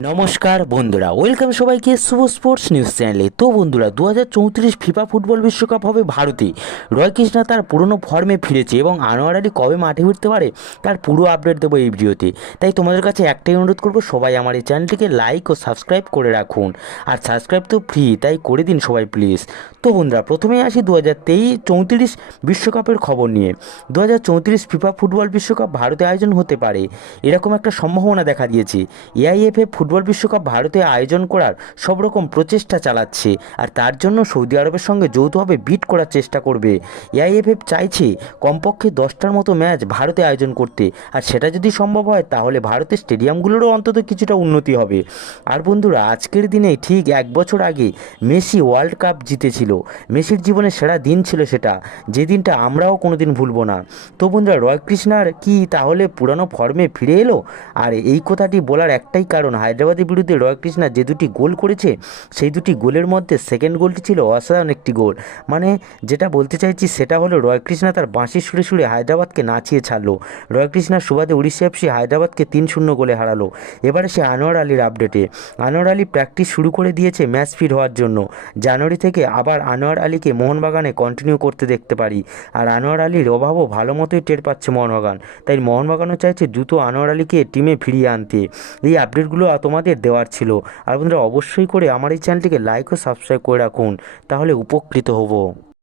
নমস্কার বন্ধুরা, ওয়েলকাম সবাইকে শুভ স্পোর্টস নিউজ চ্যানেলে। তো বন্ধুরা দু হাজার চৌত্রিশ ফিফা ফুটবল বিশ্বকাপ হবে ভারতে। রয় কৃষ্ণা তার পুরনো ফর্মে ফিরেছে এবং আনোয়ার আলী কবে মাঠে ফিরতে পারে তার পুরো আপডেট দেবো এই ভিডিওতে। তাই তোমাদের কাছে একটাই অনুরোধ করব, সবাই আমার এই চ্যানেলটিকে লাইক ও সাবস্ক্রাইব করে রাখুন। আর সাবস্ক্রাইব তো ফ্রি তাই করে দিন সবাই প্লিজ তো বন্ধুরা প্রথমেই আসি দু হাজার তেইশ বিশ্বকাপের খবর নিয়ে। দু হাজার চৌত্রিশ ফিফা ফুটবল বিশ্বকাপ ভারতে আয়োজন হতে পারে। এরকম একটা সম্ভাবনা দেখা দিয়েছে। এআইএফএ ফুটবল বিশ্বকাপ ভারতে আয়োজন করার সব রকম প্রচেষ্টা চালাচ্ছে আর তার জন্য সৌদি আরবের সঙ্গে যৌথভাবে বিট করার চেষ্টা করবে। এআইএফএফ চাইছে কমপক্ষে দশটার মতো ম্যাচ ভারতে আয়োজন করতে। আর সেটা যদি সম্ভব হয়, তাহলে ভারতের স্টেডিয়ামগুলোরও অন্তত কিছুটা উন্নতি হবে। আর বন্ধুরা, আজকের দিনে ঠিক এক বছর আগে মেসি ওয়ার্ল্ড কাপ জিতেছিল। মেসির জীবনে সেরা দিন ছিল সেটা। যে দিনটা আমরাও কোনোদিন ভুলবো না। তো বন্ধুরা রয় কৃষ্ণার কি তাহলে পুরানো ফর্মে ফিরে এলো? আর এই কথাটি বলার একটাই কারণ হায়দ্রাবাদের বিরুদ্ধে রয় কৃষ্ণা যে দুটি গোল করেছে, সেই দুটি গোলের মধ্যে সেকেন্ড গোলটি ছিল অসাধারণ একটি গোল। মানে যেটা বলতে চাইছি সেটা হলো রয় কৃষ্ণা তার বাঁশি সুরে সুরে হায়দ্রাবাদকে নাচিয়ে ছাড়লো। রয় কৃষ্ণার সুবাদে উড়িষ্যা এফসি হায়দ্রাবাদকে তিন শূন্য গোলে হারালো। এবারে সে আনোয়ার আলীর আপডেটে আনোয়ার আলী প্র্যাকটিস শুরু করে দিয়েছে ম্যাচ ফিট হওয়ার জন্য। জানুয়ারি থেকে আবার আনোয়ার আলীকে মোহনবাগানে কন্টিনিউ করতে দেখতে পারি। আর আনোয়ার আলীর অভাবও ভালো মতোই টের পাচ্ছে মোহনবাগান। তাই মোহনবাগানও চাইছে দ্রুত আনোয়ার আলীকে টিমে ফিরিয়ে আনতে। এই আপডেটগুলো তোমাদের দেওয়ার ছিল। আর বন্ধুরা, অবশ্যই করে আমার এই চ্যানেলটিকে লাইক ও সাবস্ক্রাইব করে রাখুন। তাহলে উপকৃত হব।